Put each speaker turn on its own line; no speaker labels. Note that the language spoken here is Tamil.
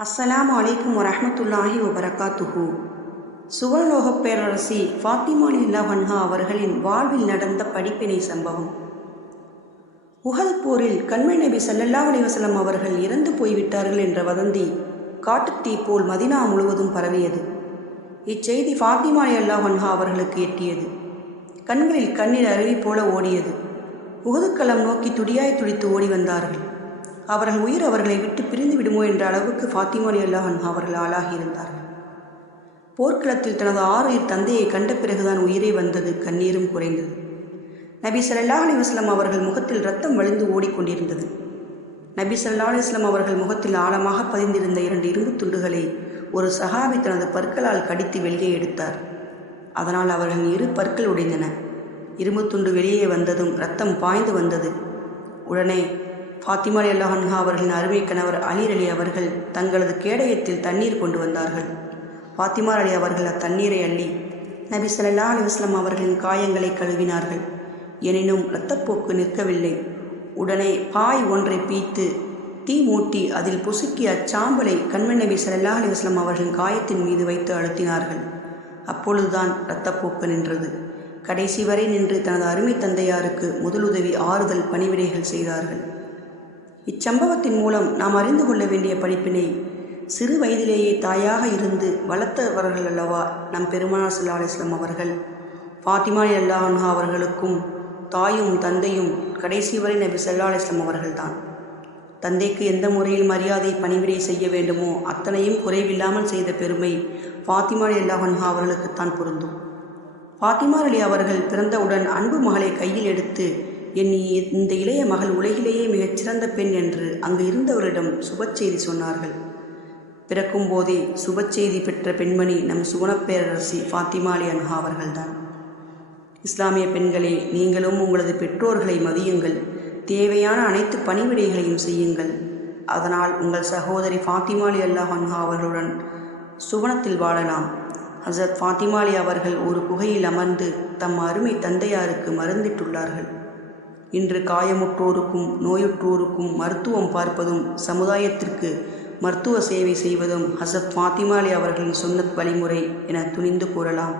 அஸ்ஸலாம் அலைக்கும் வரஹ்மத்துல்லாஹி வபரகாத்துஹு. சுவர்லோகப் பேரரசி ஃபாத்திமா இல்லா வன்ஹா அவர்களின் வாழ்வில் நடந்த படிப்பினை சம்பவம். உஹத் போரில் கண்மை நபி சல்லல்லா அலைஹி அவர்கள் இறந்து போய்விட்டார்கள் என்ற வதந்தி காட்டுத்தீ போல் மதினா முழுவதும் பரவியது. இச்செய்தி ஃபாத்திமா அல்லா வன்ஹா அவர்களுக்கு எட்டியது. கண்களில் கண்ணீர் அருவி போல ஓடியது. உகதுக்களம் நோக்கி துடியாய் துடித்து ஓடி வந்தார்கள். அவர்கள் உயிர் அவர்களை விட்டு பிரிந்து விடுமோ என்ற அளவுக்கு ஃபாத்திமா அல்லாஹன் அவர்கள் ஆளாகி இருந்தார்கள். போர்க்களத்தில் தனது ஆறுயிர் தந்தையை கண்ட பிறகுதான் உயிரே வந்தது கண்ணீரும் குறைந்தது. நபி சல்லா அலைஹி அவர்கள் முகத்தில் ரத்தம் வழிந்து ஓடிக்கொண்டிருந்தது நபி சல்லா அலைஹி அவர்கள் முகத்தில் ஆழமாக பதிந்திருந்த இரண்டு இரும்பு துண்டுகளை ஒரு சஹாபி தனது பற்களால் கடித்து வெளியே எடுத்தார். அதனால் அவர்களின் இரு பற்கள் உடைந்தன. இரும்புத் துண்டு வெளியே வந்ததும் ரத்தம் பாய்ந்து வந்தது. உடனே ஃபாத்திமா அல்லாஹன்ஹா அவர்களின் அருமை கணவர் அலீர் அலி அவர்கள் தங்களது கேடயத்தில் தண்ணீர் கொண்டு வந்தார்கள். ஃபாத்திமா அலி அவர்கள் அத்தண்ணீரை அள்ளி நபி ஸல்லல்லாஹு அலைஹி அவர்களின் காயங்களை கழுவினார்கள். எனினும் இரத்தப்போக்கு நிற்கவில்லை. உடனே பாய் ஒன்றை பீத்து தீ மூட்டி அதில் பொசுக்கிய அச்சாம்பலை கண்மன் நபி ஸல்லல்லாஹு அலைஹி அவர்களின் காயத்தின் மீது வைத்து அழுத்தினார்கள். அப்பொழுதுதான் இரத்தப்போக்கு நின்றது. கடைசி வரை நின்று தனது அருமை தந்தையாருக்கு முதலுதவி ஆறுதல் பணிவிடைகள் செய்தார்கள். இச்சம்பவத்தின் மூலம் நாம் அறிந்து கொள்ள வேண்டிய படிப்பினை சிறு வயதிலேயே தாயாக இருந்து வளர்த்தவர்கள் அல்லவா நம் பெருமானார் சல்லா அலிஸ்லாம் அவர்கள். ஃபாத்திமா அல்லாஹா அவர்களுக்கும் தாயும் தந்தையும் கடைசி வரை நபி சல்லா அலிஸ்லாம் அவர்கள்தான். தந்தைக்கு எந்த முறையில் மரியாதை பணிவிடை செய்ய வேண்டுமோ அத்தனையும் குறைவில்லாமல் செய்த பெருமை ஃபாத்திமா அல்லாஹன்ஹா அவர்களுக்குத்தான் பொருந்தும். ஃபாத்திமா அலி அவர்கள் பிறந்தவுடன் அன்பு மகளை கையில் எடுத்து என் இந்த இளைய மகள் உலகிலேயே மிகச்சிறந்த பெண் என்று அங்கு இருந்தவரிடம் சுபச்செய்தி சொன்னார்கள். பிறக்கும் போதே சுபச்செய்தி பெற்ற பெண்மணி நம் சுவனப்பேரரசி ஃபாத்திமாலி அன்ஹா அவர்கள்தான். இஸ்லாமிய பெண்களே நீங்களும் உங்களது பெற்றோர்களை மதியுங்கள். தேவையான அனைத்து பணிவிடைகளையும் செய்யுங்கள். அதனால் உங்கள் சகோதரி ஃபாத்திமாலி அல்லாஹ் அன்ஹா அவர்களுடன் சுவனத்தில் வாழலாம். ஹசரத் ஃபாத்திமாலி அவர்கள் ஒரு குகையில் அமர்ந்து தம் அருமை தந்தையாருக்கு மருந்திட்டுள்ளார்கள். இன்று காயமுற்றோருக்கும் நோயுற்றோருக்கும் மருத்துவம் பார்ப்பதும் சமுதாயத்திற்கு மருத்துவ சேவை செய்வதும் ஹசத் ஃபாத்திமா அலி அவர்களின் சுன்னத் வழிமுறை என துணிந்து கூறலாம்.